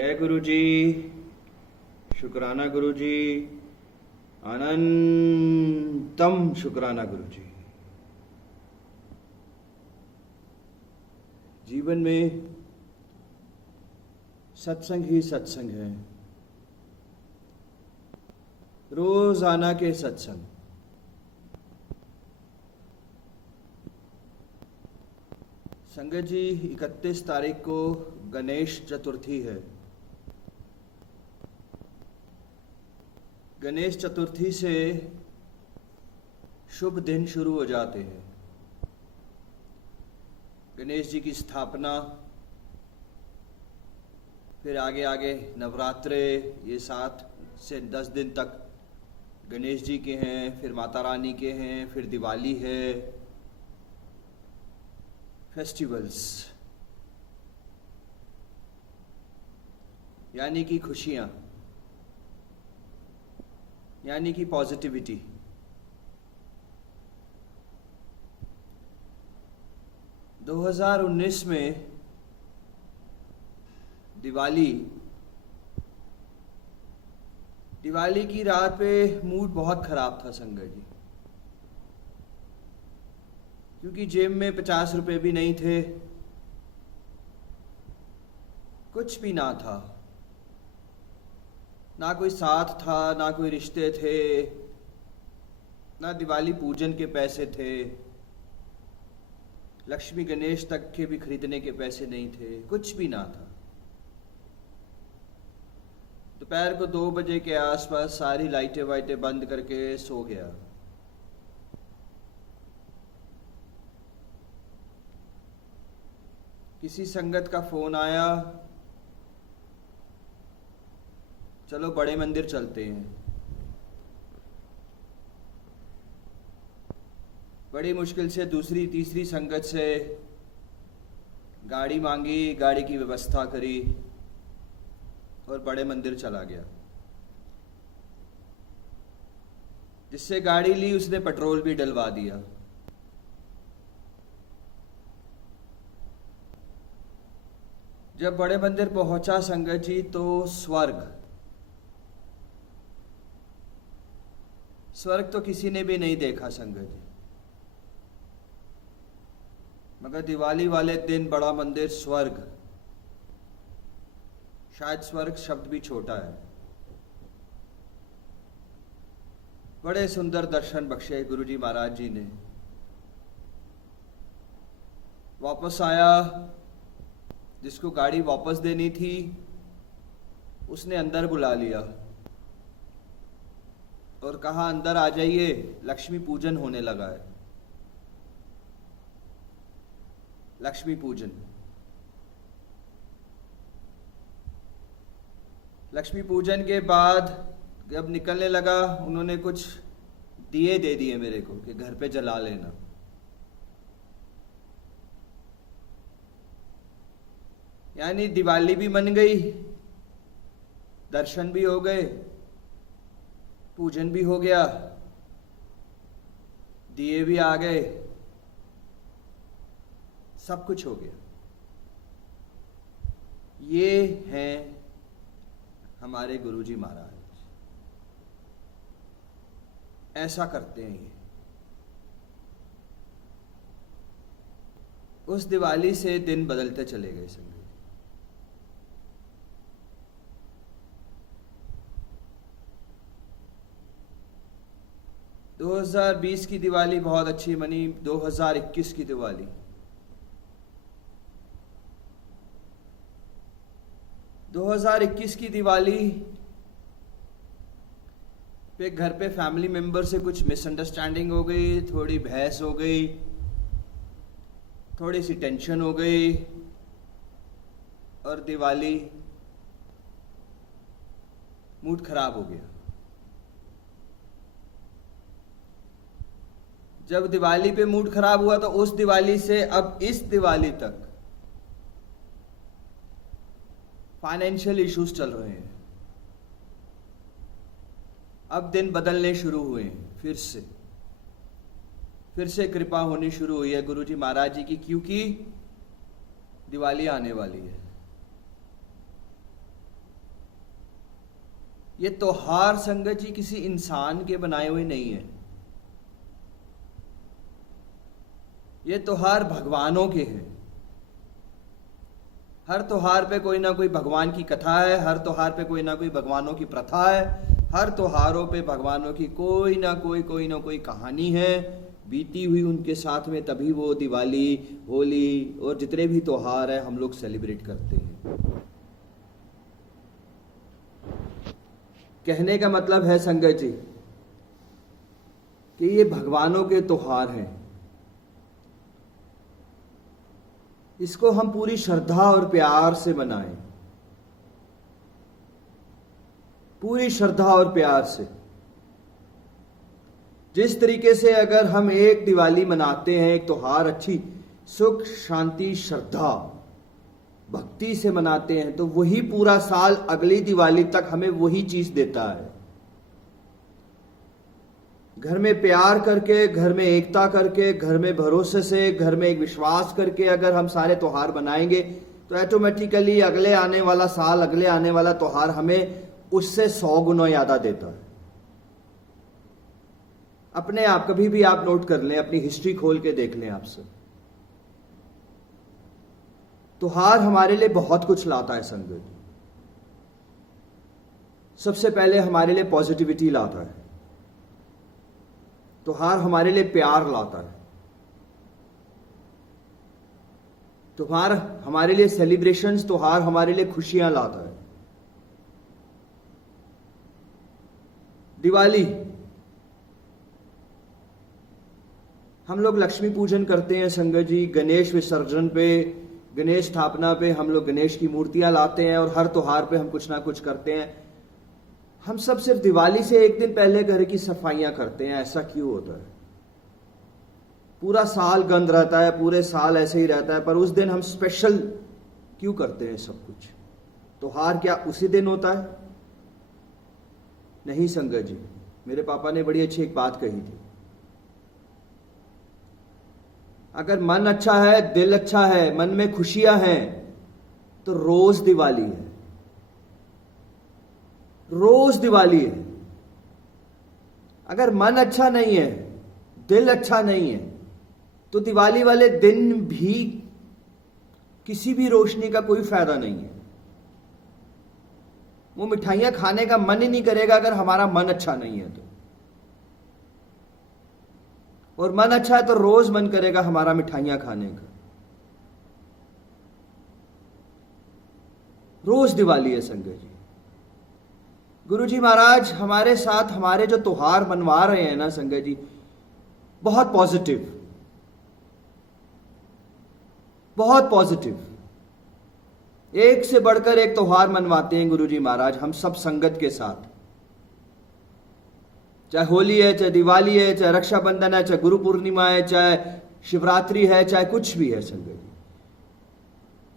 जय गुरु जी, शुक्राना गुरु जी, अनंतम शुक्राना गुरु जी। जीवन में सत्संग ही सत्संग है, रोजाना के सत्संग। संगत जी, 31 तारीख को गणेश चतुर्थी है। गणेश चतुर्थी से शुभ दिन शुरू हो जाते हैं। गणेश जी की स्थापना, फिर आगे आगे नवरात्रे, ये 7 से 10 दिन तक गणेश जी के हैं, फिर माता रानी के हैं, फिर दिवाली है। फेस्टिवल्स यानी कि खुशियां, यानी कि पॉजिटिविटी। दो 2019 में दिवाली की रात पे मूड बहुत खराब था संगत जी, क्योंकि जेब में 50 रुपए भी नहीं थे, कुछ भी ना था, ना कोई साथ था, ना कोई रिश्ते थे, ना दिवाली पूजन के पैसे थे, लक्ष्मी गणेश तक के भी खरीदने के पैसे नहीं थे, कुछ भी ना था। दोपहर को 2 बजे के आसपास सारी लाइटें वाइटें बंद करके सो गया। किसी संगत का फोन आया, चलो बड़े मंदिर चलते हैं। बड़ी मुश्किल से दूसरी तीसरी संगत से गाड़ी मांगी, गाड़ी की व्यवस्था करी और बड़े मंदिर चला गया। जिससे गाड़ी ली उसने पेट्रोल भी डलवा दिया। जब बड़े मंदिर पहुंचा संगत जी, तो स्वर्ग तो किसी ने भी नहीं देखा संगत जी, मगर दिवाली वाले दिन बड़ा मंदिर स्वर्ग, शायद स्वर्ग शब्द भी छोटा है, बड़े सुंदर दर्शन बख्शे गुरु जी महाराज जी ने। वापस आया, जिसको गाड़ी वापस देनी थी उसने अंदर बुला लिया और कहा अंदर आ जाइए, लक्ष्मी पूजन होने लगा है। लक्ष्मी पूजन, लक्ष्मी पूजन के बाद जब निकलने लगा, उन्होंने कुछ दिए दे दिए मेरे को कि घर पे जला लेना। यानी दिवाली भी मन गई, दर्शन भी हो गए, पूजन भी हो गया, दिए भी आ गए, सब कुछ हो गया। ये हैं हमारे गुरुजी महाराज, ऐसा करते हैं ये। उस दिवाली से दिन बदलते चले गए संगत। 2020 की दिवाली बहुत अच्छी बनी। 2021 की दिवाली, की दिवाली पे घर पे फैमिली मेंबर से कुछ मिसअंडरस्टैंडिंग हो गई, थोड़ी बहस हो गई, थोड़ी सी टेंशन हो गई और दिवाली मूड खराब हो गया। जब दिवाली पे मूड खराब हुआ तो उस दिवाली से अब इस दिवाली तक फाइनेंशियल इश्यूज चल रहे हैं। अब दिन बदलने शुरू हुए हैं, फिर से कृपा होनी शुरू हुई है गुरु जी महाराज जी की, क्योंकि दिवाली आने वाली है। ये त्योहार संगत जी किसी इंसान के बनाए हुए नहीं है, ये त्योहार भगवानों के हैं। हर त्योहार पे कोई ना कोई भगवान की कथा है, हर त्योहार पे कोई ना कोई भगवानों की प्रथा है, हर त्योहारों पे भगवानों की कोई ना कोई कहानी है बीती हुई उनके साथ में, तभी वो दिवाली, होली और जितने भी त्योहार है हम लोग सेलिब्रेट करते हैं। कहने का मतलब है संगत जी कि ये भगवानों के त्योहार हैं, इसको हम पूरी श्रद्धा और प्यार से मनाएं, पूरी श्रद्धा और प्यार से। जिस तरीके से अगर हम एक दिवाली मनाते हैं, एक त्योहार अच्छी सुख शांति श्रद्धा भक्ति से मनाते हैं, तो वही पूरा साल अगली दिवाली तक हमें वही चीज देता है। घर में प्यार करके, घर में एकता करके, घर में भरोसे से, घर में एक विश्वास करके अगर हम सारे त्योहार बनाएंगे तो ऑटोमेटिकली अगले आने वाला साल, अगले आने वाला त्योहार हमें उससे 100 गुना ज्यादा देता है। अपने आप कभी भी आप नोट कर लें, अपनी हिस्ट्री खोल के देख लें आप सब। त्योहार हमारे लिए बहुत कुछ लाता है संगत। सबसे पहले हमारे लिए पॉजिटिविटी लाता है, त्योहार हमारे लिए प्यार लाता है, त्योहार हमारे लिए सेलिब्रेशंस, त्योहार हमारे लिए खुशियां लाता है। दिवाली हम लोग लक्ष्मी पूजन करते हैं संगत जी, गणेश विसर्जन पे, गणेश स्थापना पे हम लोग गणेश की मूर्तियां लाते हैं और हर त्योहार पे हम कुछ ना कुछ करते हैं। हम सब सिर्फ दिवाली से एक दिन पहले घर की सफाइयां करते हैं, ऐसा क्यों होता है? पूरा साल गंद रहता है, पूरे साल ऐसे ही रहता है, पर उस दिन हम स्पेशल क्यों करते हैं सब कुछ? त्योहार क्या उसी दिन होता है? नहीं संगत जी, मेरे पापा ने बड़ी अच्छी एक बात कही थी, अगर मन अच्छा है, दिल अच्छा है, मन में खुशियां हैं, तो रोज दिवाली है, रोज दिवाली है। अगर मन अच्छा नहीं है, दिल अच्छा नहीं है, तो दिवाली वाले दिन भी किसी भी रोशनी का कोई फायदा नहीं है। वो मिठाइयां खाने का मन ही नहीं करेगा अगर हमारा मन अच्छा नहीं है तो, और मन अच्छा है तो रोज मन करेगा हमारा मिठाइयां खाने का। रोज दिवाली है संगत जी। गुरुजी महाराज हमारे साथ हमारे जो त्योहार मनवा रहे हैं ना संगत जी, बहुत पॉजिटिव, बहुत पॉजिटिव, एक से बढ़कर एक त्योहार मनवाते हैं गुरुजी महाराज हम सब संगत के साथ। चाहे होली है, चाहे दिवाली है, चाहे रक्षाबंधन है, चाहे गुरु पूर्णिमा है, चाहे शिवरात्रि है, चाहे कुछ भी है संगत जी,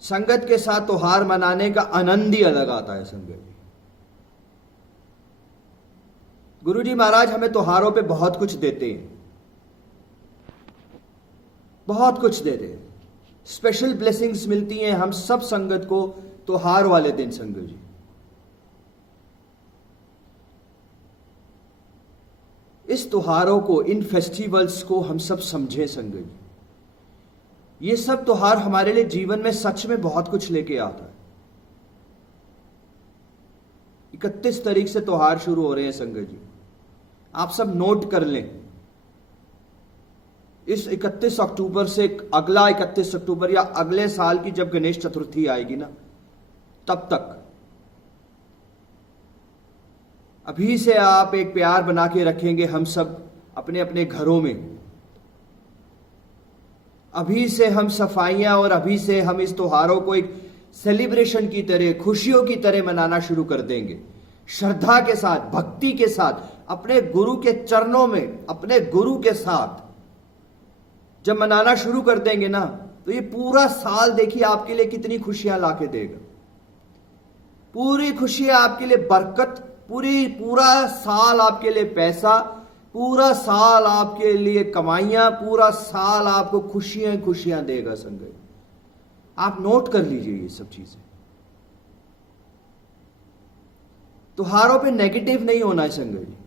संगत के साथ त्योहार मनाने का आनंद ही अलग आता है संगत जी। गुरुजी महाराज हमें त्योहारों पे बहुत कुछ देते हैं, बहुत कुछ देते हैं, स्पेशल ब्लेसिंग्स मिलती हैं हम सब संगत को त्योहार वाले दिन संगत जी। इस त्योहारों को, इन फेस्टिवल्स को हम सब समझें संगत जी। ये सब त्योहार हमारे लिए जीवन में सच में बहुत कुछ लेके आता है। 31 तारीख से त्योहार शुरू हो रहे हैं संगत जी, आप सब नोट कर लें। इस 31 अक्टूबर से अगला 31 अक्टूबर या अगले साल की जब गणेश चतुर्थी आएगी ना, तब तक अभी से आप एक प्यार बना के रखेंगे हम सब अपने अपने घरों में। अभी से हम सफाइयां और अभी से हम इस त्योहारों को एक सेलिब्रेशन की तरह, खुशियों की तरह मनाना शुरू कर देंगे, श्रद्धा के साथ, भक्ति के साथ, अपने गुरु के चरणों में, अपने गुरु के साथ जब मनाना शुरू कर देंगे ना, तो ये पूरा साल देखिए आपके लिए कितनी खुशियां लाके देगा। पूरी खुशियां आपके लिए, बरकत, पूरा साल आपके लिए पैसा, पूरा साल आपके लिए कमाइयां, पूरा साल आपको खुशियां खुशियां देगा संगत। आप नोट कर लीजिए ये सब चीजें। त्योहारों पे नेगेटिव नहीं होना है संगत जी।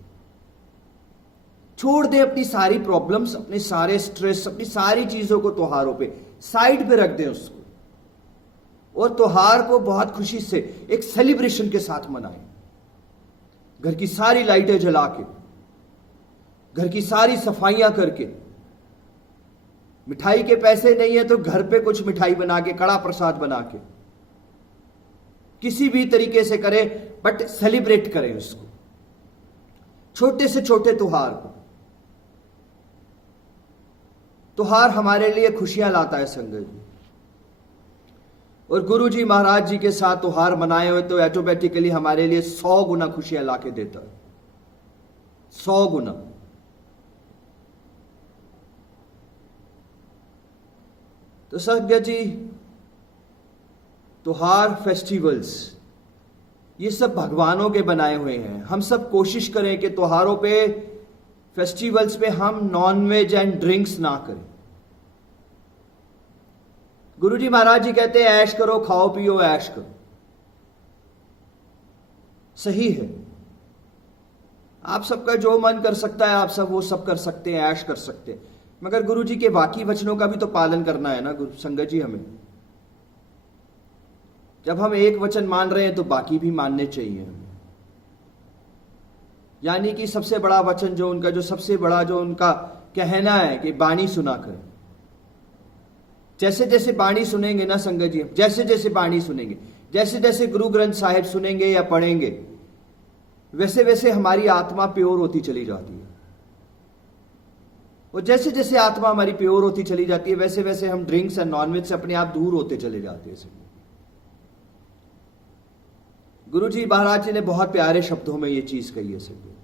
छोड़ दे अपनी सारी प्रॉब्लम्स, अपने सारे स्ट्रेस, अपनी सारी चीजों को त्योहारों पे साइड पे रख दें उसको, और त्योहार को बहुत खुशी से एक सेलिब्रेशन के साथ मनाएं। घर की सारी लाइटें जला के, घर की सारी सफाइयां करके, मिठाई के पैसे नहीं है तो घर पे कुछ मिठाई बना के, कड़ा प्रसाद बना के, किसी भी तरीके से करें, बट सेलिब्रेट करें उसको, छोटे से छोटे त्योहार को। त्योहार हमारे लिए खुशियां लाता है संगत जी, और गुरु जी महाराज जी के साथ त्योहार मनाए हुए तो ऑटोमेटिकली हमारे लिए 100 गुना खुशियां लाके देता है, 100 गुना। तो संगत जी, त्योहार, फेस्टिवल्स, ये सब भगवानों के बनाए हुए हैं। हम सब कोशिश करें कि त्योहारों पे, फेस्टिवल्स पे हम नॉनवेज एंड ड्रिंक्स ना करें। गुरुजी महाराज जी कहते हैं ऐश करो, खाओ पियो, ऐश करो। सही है, आप सबका जो मन कर सकता है आप सब वो सब कर सकते हैं, ऐश कर सकते हैं, मगर गुरुजी के बाकी वचनों का भी तो पालन करना है ना संगत जी। हमें जब हम एक वचन मान रहे हैं तो बाकी भी मानने चाहिए हमें। यानी कि सबसे बड़ा वचन जो उनका, जो सबसे बड़ा जो उनका कहना है कि बाणी सुना करें। जैसे जैसे बाणी सुनेंगे ना संगत जी, जैसे जैसे बाणी सुनेंगे, जैसे जैसे गुरु ग्रंथ साहिब सुनेंगे या पढ़ेंगे, वैसे वैसे हमारी आत्मा प्योर होती चली जाती है। और जैसे जैसे आत्मा हमारी प्योर होती चली जाती है, वैसे वैसे हम ड्रिंक्स एंड नॉनवेज से अपने आप दूर होते चले जाते हैं। गुरु जी महाराज जी ने बहुत प्यारे शब्दों में ये चीज कही है सब,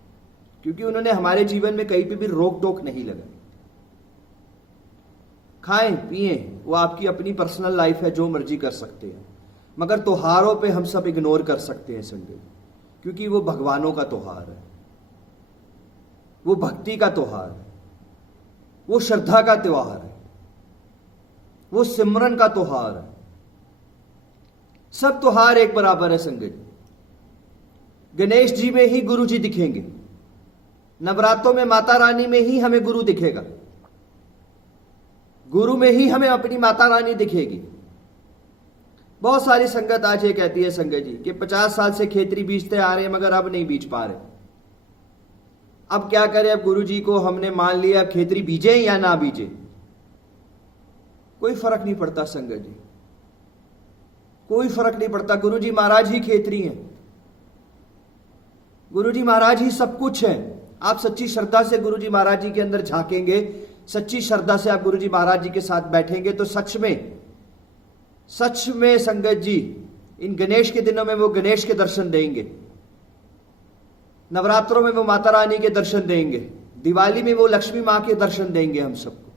क्योंकि उन्होंने हमारे जीवन में कहीं पे भी रोक टोक नहीं लगाई। खाएं पिए, वो आपकी अपनी पर्सनल लाइफ है, जो मर्जी कर सकते हैं, मगर त्योहारों पे हम सब इग्नोर कर सकते हैं संडे, क्योंकि वो भगवानों का त्योहार है, वो भक्ति का त्योहार है, वो श्रद्धा का त्योहार है, वो सिमरन का त्योहार है। सब त्योहार एक बराबर है संगत। गणेश जी में ही गुरु जी दिखेंगे, नवरात्रों में माता रानी में ही हमें गुरु दिखेगा, गुरु में ही हमें अपनी माता रानी दिखेगी। बहुत सारी संगत आज ये कहती है संगत जी कि 50 साल से खेतरी बीजते आ रहे हैं मगर अब नहीं बीज पा रहे। अब क्या करें, अब गुरु जी को हमने मान लिया, अब खेतरी बीजे या ना बीजे कोई फर्क नहीं पड़ता संगत जी, कोई फर्क नहीं पड़ता। गुरु जी महाराज ही खेतरी हैं, गुरु जी महाराज ही सब कुछ है। आप सच्ची श्रद्धा से गुरु जी महाराज जी के अंदर झांकेंगे, सच्ची श्रद्धा से आप गुरु जी महाराज जी के साथ बैठेंगे तो सच में संगत जी, इन गणेश के दिनों में वो गणेश के दर्शन देंगे, नवरात्रों में वो माता रानी के दर्शन देंगे, दिवाली में वो लक्ष्मी मां के दर्शन देंगे हम सबको।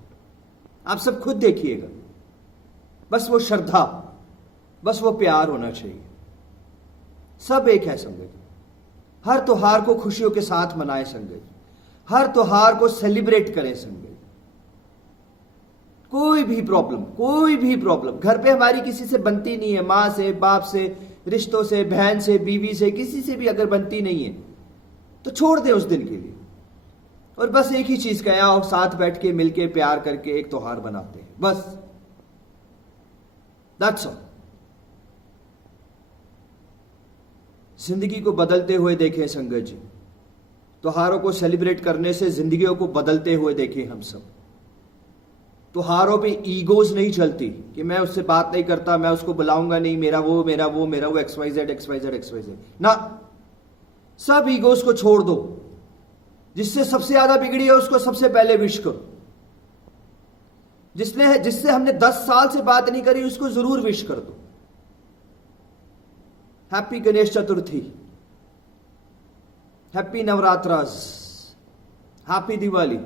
आप सब खुद देखिएगा, बस वो श्रद्धा, बस वो प्यार होना चाहिए। सब एक है संगत। हर त्योहार को खुशियों के साथ मनाएं संगत, हर त्योहार को सेलिब्रेट करें संगत। कोई भी प्रॉब्लम घर पे हमारी किसी से बनती नहीं है, मां से, बाप से, रिश्तों से, बहन से, बीवी से, किसी से भी अगर बनती नहीं है तो छोड़ दे उस दिन के लिए, और बस एक ही चीज कहा, आओ साथ बैठ के मिलके प्यार करके एक त्योहार बनाते हैं, बस दैट्स ऑल। जिंदगी को बदलते हुए देखें संगत जी, त्योहारों को सेलिब्रेट करने से जिंदगियों को बदलते हुए देखें हम सब। त्योहारों पे ईगोज नहीं चलती कि मैं उससे बात नहीं करता, मैं उसको बुलाऊंगा नहीं, मेरा वो XYZ ना, सब ईगोज को छोड़ दो। जिससे सबसे ज्यादा बिगड़ी है उसको सबसे पहले विश करो, जिससे हमने 10 साल से बात नहीं करी उसको जरूर विश कर दो। Happy Ganesh Chaturthi, happy Navratras, happy Diwali.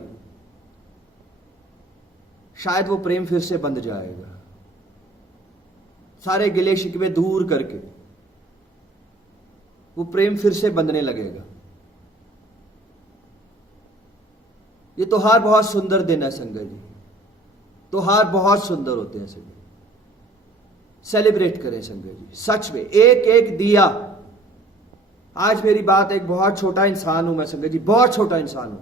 शायद वो प्रेम फिर से बंध जाएगा, सारे गिले शिकवे दूर करके वो प्रेम फिर से बंधने लगेगा। ये त्योहार बहुत सुंदर दिन है संगत जी, त्योहार बहुत सुंदर होते हैं संगत, सेलिब्रेट करें संगत जी। सच में एक एक दिया आज मेरी बात, एक बहुत छोटा इंसान हूं मैं संगत जी, बहुत छोटा इंसान हूं।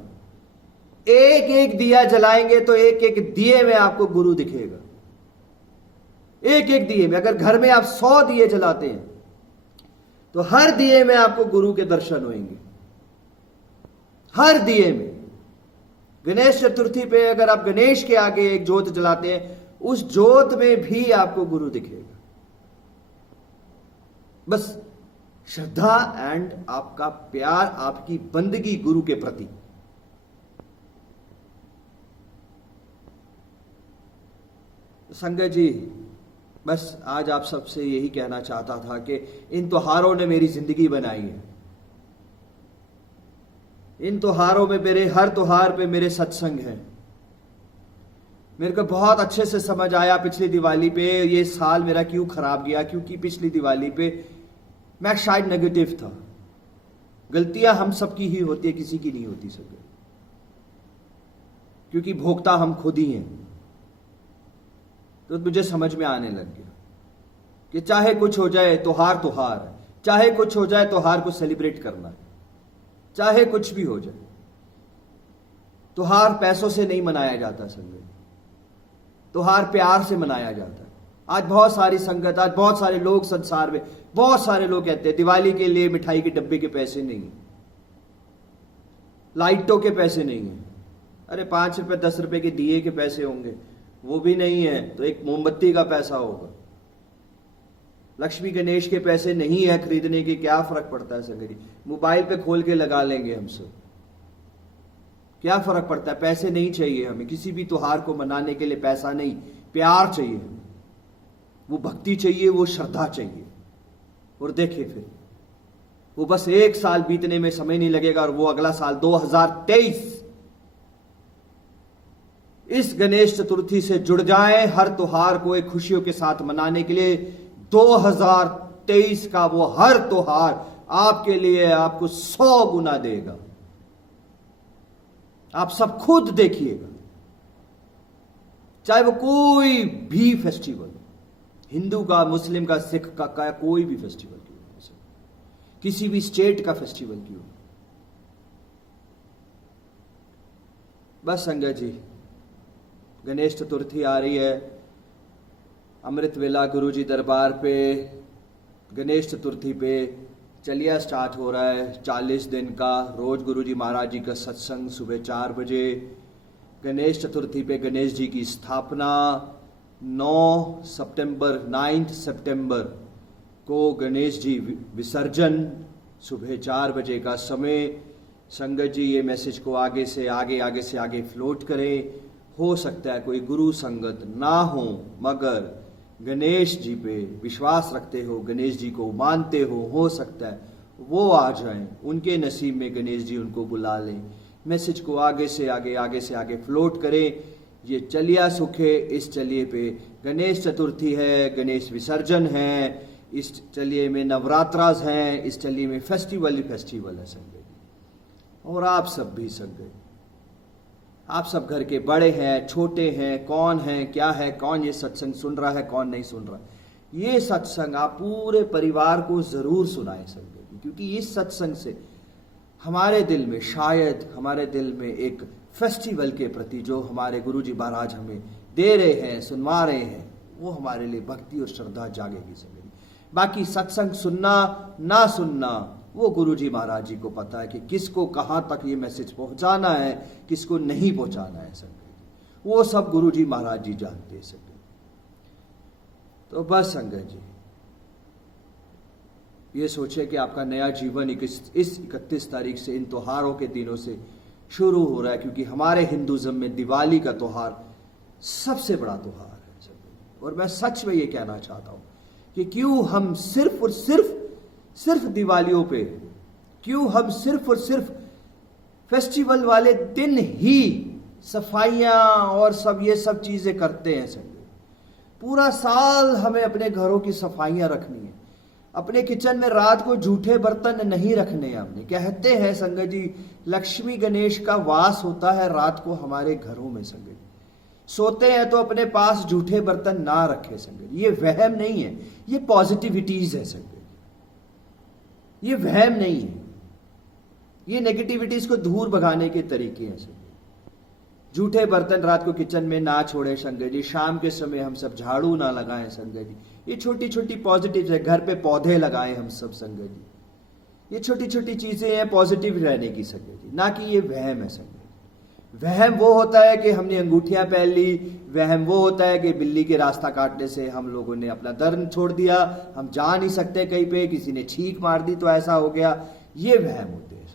एक एक दिया जलाएंगे तो एक एक दिए में आपको गुरु दिखेगा। एक एक दिए में, अगर घर में आप 100 दिए जलाते हैं तो हर दिए में आपको गुरु के दर्शन होंगे, हर दिए में। गणेश चतुर्थी पे अगर आप गणेश के आगे एक जोत जलाते हैं, उस जोत में भी आपको गुरु दिखेगा। बस श्रद्धा एंड आपका प्यार, आपकी बंदगी गुरु के प्रति। संगत जी, बस आज आप सबसे यही कहना चाहता था कि इन त्योहारों ने मेरी जिंदगी बनाई है। इन त्योहारों में, मेरे हर त्योहार पे मेरे सत्संग हैं। मेरे को बहुत अच्छे से समझ आया पिछली दिवाली पे ये साल मेरा क्यों खराब गया, क्योंकि पिछली दिवाली पे मैं शायद नेगेटिव था। गलतियां हम सबकी ही होती है, किसी की नहीं होती सब, क्योंकि भोक्ता हम खुद ही हैं। तो मुझे समझ में आने लग गया कि चाहे कुछ हो जाए, त्योहार त्योहार है। चाहे कुछ हो जाए, त्योहार को सेलिब्रेट करना है, चाहे कुछ भी हो जाए। त्योहार पैसों से नहीं मनाया जाता संगत, त्योहार प्यार से मनाया जाता है। आज बहुत सारी संगत, आज बहुत सारे लोग संसार में, बहुत सारे लोग कहते हैं दिवाली के लिए मिठाई के डब्बे के पैसे नहीं है, लाइटों के पैसे नहीं है। अरे 5 रुपए 10 रुपए के दिए के पैसे होंगे, वो भी नहीं है तो एक मोमबत्ती का पैसा होगा। लक्ष्मी गणेश के पैसे नहीं है खरीदने के, क्या फर्क पड़ता है संगत जी? मोबाइल पे खोल के लगा लेंगे हम सब, क्या फर्क पड़ता है? पैसे नहीं चाहिए हमें, किसी भी त्योहार को मनाने के लिए पैसा नहीं, प्यार चाहिए हमें, वो भक्ति चाहिए, वो श्रद्धा चाहिए। और देखिए फिर वो बस 1 साल बीतने में समय नहीं लगेगा, और वो अगला साल 2023 इस गणेश चतुर्थी से जुड़ जाए, हर त्योहार को एक खुशियों के साथ मनाने के लिए। 2023 का वो हर त्योहार आपके लिए आपको 100 गुना देगा। आप सब खुद देखिएगा, चाहे वो कोई भी फेस्टिवल हो, हिंदू का, मुस्लिम का, सिख का कोई भी फेस्टिवल क्यों हो, किसी भी स्टेट का फेस्टिवल क्यों। बस संगत जी, गणेश चतुर्थी आ रही है। अमृत वेला गुरु जी दरबार पे गणेश चतुर्थी पे चलिया स्टार्ट हो रहा है, 40 दिन का। रोज गुरु जी महाराज जी का सत्संग सुबह 4 बजे। गणेश चतुर्थी पे गणेश जी की स्थापना 9 सितंबर, 9 सितंबर को गणेश जी विसर्जन, सुबह 4 बजे का समय। संगत जी ये मैसेज को आगे से आगे फ्लोट करें। हो सकता है कोई गुरु संगत ना हो, मगर गणेश जी पे विश्वास रखते हो, गणेश जी को मानते हो सकता है वो आ जाएं, उनके नसीब में गणेश जी उनको बुला लें। मैसेज को आगे से आगे फ्लोट करें। ये चलिया सुख है, इस चलिए पे गणेश चतुर्थी है, गणेश विसर्जन है, इस चलिए में नवरात्रास हैं, इस चलिए में फेस्टिवल ही फेस्टिवल है संगत। और आप सब भी संगत, आप सब घर के बड़े हैं, छोटे हैं, कौन है, क्या है, कौन ये सत्संग सुन रहा है, कौन नहीं सुन रहा, ये सत्संग आप पूरे परिवार को जरूर सुनाएं संगत, क्योंकि इस सत्संग से हमारे दिल में, शायद हमारे दिल में एक फेस्टिवल के प्रति जो हमारे गुरुजी महाराज हमें दे रहे हैं, सुनवा रहे हैं, वो हमारे लिए भक्ति और श्रद्धा जागेगी संगत। बाकी सत्संग सुनना ना सुनना वो गुरुजी महाराज जी को पता है कि किसको कहाँ तक ये मैसेज पहुंचाना है, किसको नहीं पहुंचाना है संगत, वो सब गुरुजी महाराज जी जानते हैं संगत। तो बस संगत जी ये सोचे कि आपका नया जीवन इस 31 तारीख से, इन त्योहारों के दिनों से शुरू हो रहा है, क्योंकि हमारे हिंदुज्म में दिवाली का त्योहार सबसे बड़ा त्योहार है संगत। और मैं सच में ये कहना चाहता हूं कि क्यों हम सिर्फ और सिर्फ दिवालियों पे, क्यों हम सिर्फ और सिर्फ फेस्टिवल वाले दिन ही सफाइयां और सब ये सब चीजें करते हैं संगत। पूरा साल हमें अपने घरों की सफाइयां रखनी है, अपने किचन में रात को जूठे बर्तन नहीं रखने। हमने कहते हैं संगत जी, लक्ष्मी गणेश का वास होता है रात को हमारे घरों में संगत। सोते हैं तो अपने पास जूठे बर्तन ना रखे संगत, ये वहम नहीं है, ये पॉजिटिविटीज है संगत। ये वहम नहीं है, ये नेगेटिविटीज को दूर भगाने के तरीके हैं संजय। जूठे बर्तन रात को किचन में ना छोड़े संजय जी, शाम के समय हम सब झाड़ू ना लगाएं संजय जी, ये छोटी छोटी पॉजिटिव है। घर पे पौधे लगाएं हम सब संजय जी, ये छोटी छोटी चीजें हैं पॉजिटिव रहने की संजय जी, ना कि ये वहम है संजय। वहम वो होता है कि हमने अंगूठियां पहन ली, वहम वो होता है कि बिल्ली के रास्ता काटने से हम लोगों ने अपना धर्म छोड़ दिया, हम जा नहीं सकते कहीं पे, किसी ने छींक मार दी तो ऐसा हो गया, ये वहम होते हैं।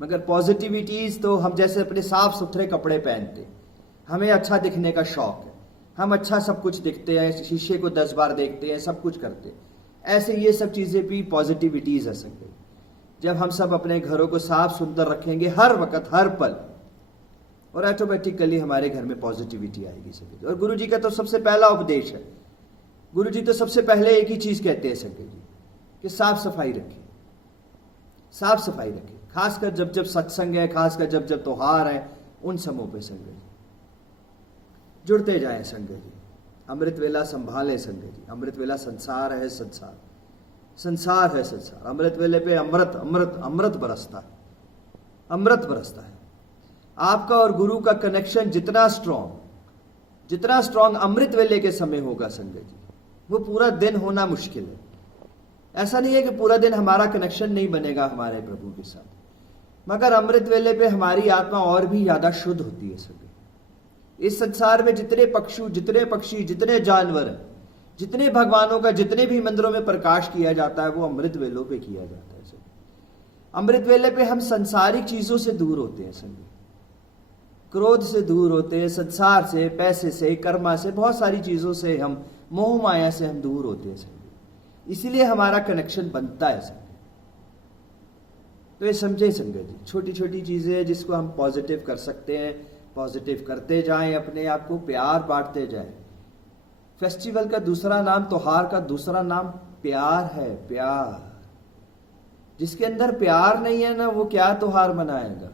मगर पॉजिटिविटीज तो हम जैसे अपने साफ सुथरे कपड़े पहनते, हमें अच्छा दिखने का शौक है, हम अच्छा सब कुछ दिखते हैं, शीशे को 10 बार देखते हैं, सब कुछ करते हैं, ऐसे ये सब चीजें भी पॉजिटिविटीज है सकते। जब हम सब अपने घरों को साफ सुंदर रखेंगे हर वक्त हर पल, और ऑटोमेटिकली हमारे घर में पॉजिटिविटी आएगी सके। और गुरु जी का तो सबसे पहला उपदेश है, गुरु जी तो सबसे पहले एक ही चीज कहते हैं सके जी कि साफ सफाई रखें, साफ सफाई रखें, खासकर जब जब सत्संग है, खासकर जब जब त्योहार है, उन समों पे संगत जी जुड़ते जाएं संगत जी। अमृत वेला संभाले संगत जी, अमृत वेला संसार है संसार, संसार है संसार। अमृत वेले पे अमृत अमृत अमृत बरसता है, अमृत बरसता है। आपका और गुरु का कनेक्शन जितना स्ट्रॉन्ग अमृत वेले के समय होगा संगत जी, वो पूरा दिन होना मुश्किल है। ऐसा नहीं है कि पूरा दिन हमारा कनेक्शन नहीं बनेगा हमारे प्रभु के साथ, मगर अमृत वेले पे हमारी आत्मा और भी ज्यादा शुद्ध होती है सभी। इस संसार में जितने पक्षी जितने जानवर हैं, जितने भगवानों का जितने भी मंदिरों में प्रकाश किया जाता है, वो अमृत वेलों पे किया जाता है सभी। अमृत वेले पे हम संसारिक चीजों से दूर होते हैं सभी, क्रोध से दूर होते हैं, संसार से, पैसे से, कर्मा से, बहुत सारी चीजों से हम, मोह माया से हम दूर होते हैं सभी। इसीलिए हमारा कनेक्शन बनता है सभी। तो ये समझे संगत जी, छोटी छोटी चीजें जिसको हम पॉजिटिव कर सकते हैं, पॉजिटिव करते जाएं, अपने आप को प्यार बांटते जाएं। फेस्टिवल का दूसरा नाम, त्योहार का दूसरा नाम प्यार है, प्यार। जिसके अंदर प्यार नहीं है ना, वो क्या त्योहार मनाएगा।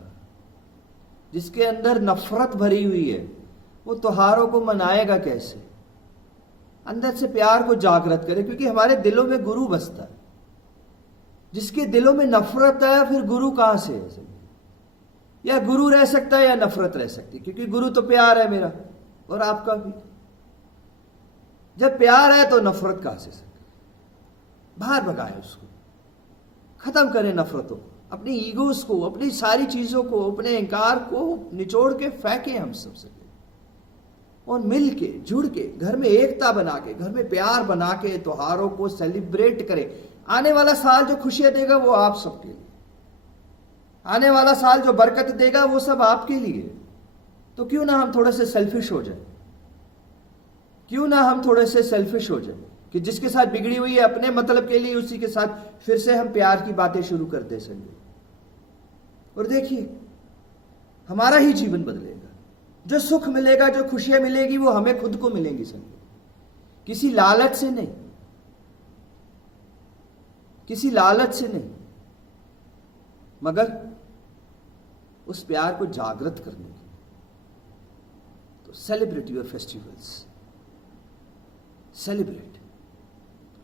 जिसके अंदर नफरत भरी हुई है, वो त्योहारों को मनाएगा कैसे। अंदर से प्यार को जागृत करे, क्योंकि हमारे दिलों में गुरु बसता है। जिसके दिलों में नफरत है, फिर गुरु कहां से है। या गुरु रह सकता है या नफरत रह सकती है, क्योंकि गुरु तो प्यार है मेरा और आपका भी। जब प्यार है तो नफरत कहां से सकती, बाहर भगाए उसको, खत्म करें नफरतों को, अपनी ईगोस को, अपनी सारी चीजों को, अपने अहंकार को निचोड़ के फेंके हम सबसे, और मिल के जुड़ के घर में एकता बना के, घर में प्यार बना के त्योहारों को सेलिब्रेट करें। आने वाला साल जो खुशियां देगा वो आप सबके लिए, आने वाला साल जो बरकत देगा वो सब आपके लिए। तो क्यों ना हम थोड़े से सेल्फिश हो जाए, क्यों ना हम थोड़े से सेल्फिश हो जाए कि जिसके साथ बिगड़ी हुई है अपने मतलब के लिए, उसी के साथ फिर से हम प्यार की बातें शुरू कर दे संजय। और देखिए हमारा ही जीवन बदलेगा, जो सुख मिलेगा, जो खुशियां मिलेगी, वो हमें खुद को मिलेंगी संजय, किसी लालच से नहीं, किसी लालच से नहीं, मगर उस प्यार को जागृत करने के लिए। तो सेलिब्रेट योर फेस्टिवल्स, सेलिब्रेट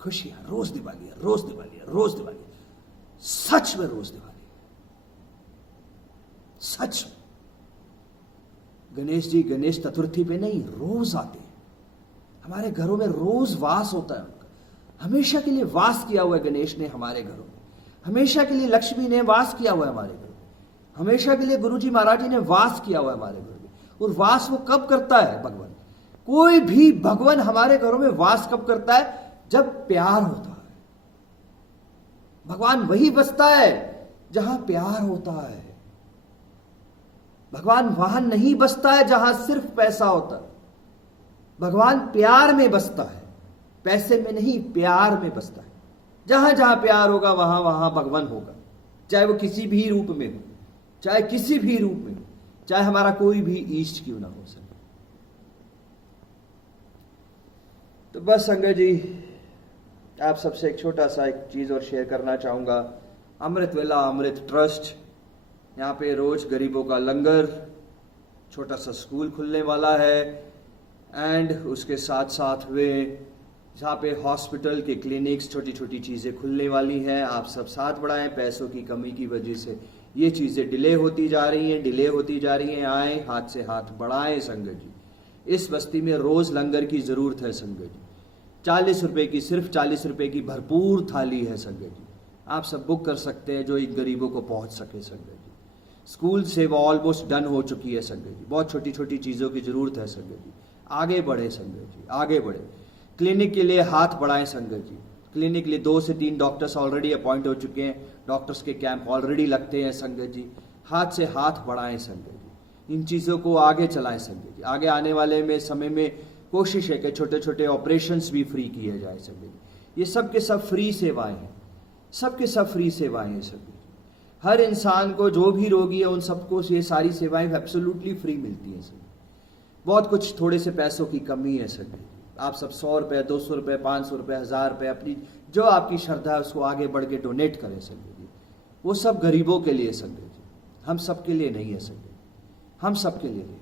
खुशियां। रोज दिवाली है, रोज दिवाली है, रोज दिवाली है, सच में रोज दिवाली है, सच में। गणेश जी गणेश चतुर्थी पे नहीं, रोज आते हैं हमारे घरों में, रोज वास होता है उनका। हमेशा के लिए वास किया हुआ है गणेश ने हमारे घरों में, हमेशा के लिए लक्ष्मी ने वास किया हुआ है हमारे घरों में, हमेशा के लिए गुरु जी महाराज जी ने वास किया हुआ है हमारे घरों में। और वास वो कब करता है भगवान, कोई भी भगवान हमारे घरों में वास कब करता है, जब प्यार होता है। भगवान वही बसता है जहां प्यार होता है। भगवान वहां नहीं बसता है जहां सिर्फ पैसा होता है। भगवान प्यार में बसता है, पैसे में नहीं, प्यार में बसता है। जहां जहां प्यार होगा वहां वहां भगवान होगा, चाहे वो किसी भी रूप में हो, चाहे किसी भी रूप में हो, चाहे हमारा कोई भी इष्ट क्यों ना हो सके। तो बस संगत जी, आप सबसे एक छोटा सा एक चीज और शेयर करना चाहूंगा। अमृत वेला अमृत ट्रस्ट, यहाँ पे रोज गरीबों का लंगर, छोटा सा स्कूल खुलने वाला है, एंड उसके साथ साथ वे जहाँ पे हॉस्पिटल के क्लिनिक्स, छोटी छोटी चीज़ें खुलने वाली हैं। आप सब साथ बढ़ाएं। पैसों की कमी की वजह से ये चीज़ें डिले होती जा रही हैं, आए हाथ से हाथ बढ़ाएं संगत जी। इस बस्ती में रोज़ लंगर की ज़रूरत है संगत जी। 40 रुपए की, सिर्फ 40 रुपए की भरपूर थाली है संगत जी। आप सब बुक कर सकते हैं जो इन गरीबों को पहुंच सके संगत जी। स्कूल सेवा ऑलमोस्ट डन हो चुकी है संगत जी। बहुत छोटी छोटी चीज़ों की ज़रूरत है संगत जी। आगे बढ़े संगत जी, आगे बढ़े। क्लिनिक के लिए हाथ बढ़ाएं संगत जी। क्लिनिक के लिए 2 से 3 डॉक्टर्स ऑलरेडी अपॉइंट हो चुके हैं। डॉक्टर्स के कैंप ऑलरेडी लगते हैं संगत जी। हाथ से हाथ बढ़ाएं संगत जी। इन चीज़ों को आगे चलाएं संगत जी। आगे आने वाले में समय में कोशिश है कि छोटे छोटे ऑपरेशंस भी फ्री किए जाए संगत जी। ये सब के सब फ्री सेवाएं हैं, सबके सब फ्री सेवाएं हैं संगत जी। हर इंसान को, जो भी रोगी है, उन सबको ये सारी सेवाएं एब्सोल्युटली फ्री मिलती हैं संगत। बहुत कुछ थोड़े से पैसों की कमी है संगत जी। आप सब 100 रुपये, 200 रुपये, 500 रुपये, 1000 रुपये, अपनी जो आपकी श्रद्धा है उसको आगे बढ़ के डोनेट करें संगत जी। वो सब गरीबों के लिए संगत जी, हम सब के लिए नहीं है संगत जी, हम सब के लिए नहीं।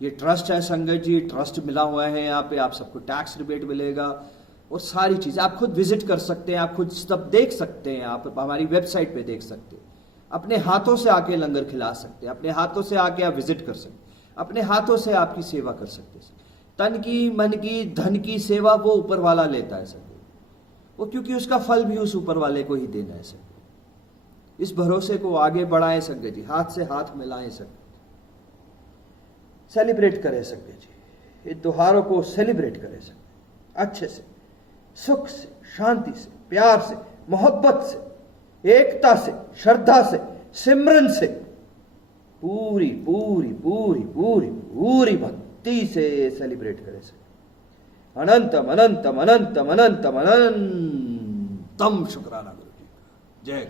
ये ट्रस्ट है संगत जी, ट्रस्ट मिला हुआ है यहाँ पे। आप सबको टैक्स रिबेट मिलेगा और सारी चीज़ें आप खुद विजिट कर सकते हैं, आप खुद सब देख सकते हैं, आप हमारी वेबसाइट पे देख सकते हैं। अपने हाथों से आके लंगर खिला सकते हैं, अपने हाथों से आके आप विजिट कर सकते हैं, अपने हाथों से आपकी सेवा कर सकते हैं। तन की, मन की, धन की सेवा वो ऊपर वाला लेता है संगत, वो क्योंकि उसका फल भी उस ऊपर वाले को ही देना है संगत। इस भरोसे को आगे बढ़ाएं संगत जी, हाथ से हाथ मिलाएं संगत, सेलिब्रेट करें संगत जी। इन त्योहारों को सेलिब्रेट करें संगत, अच्छे से, सुख से, शांति से, प्यार से, मोहब्बत से, एकता से, श्रद्धा से, सिमरन से, पूरी पूरी पूरी पूरी पूरी भक्ति से सेलिब्रेट करें संगत। अनंतम अनंतम अनंतम अनंतम अनंतम शुक्राना गुरु जी। जय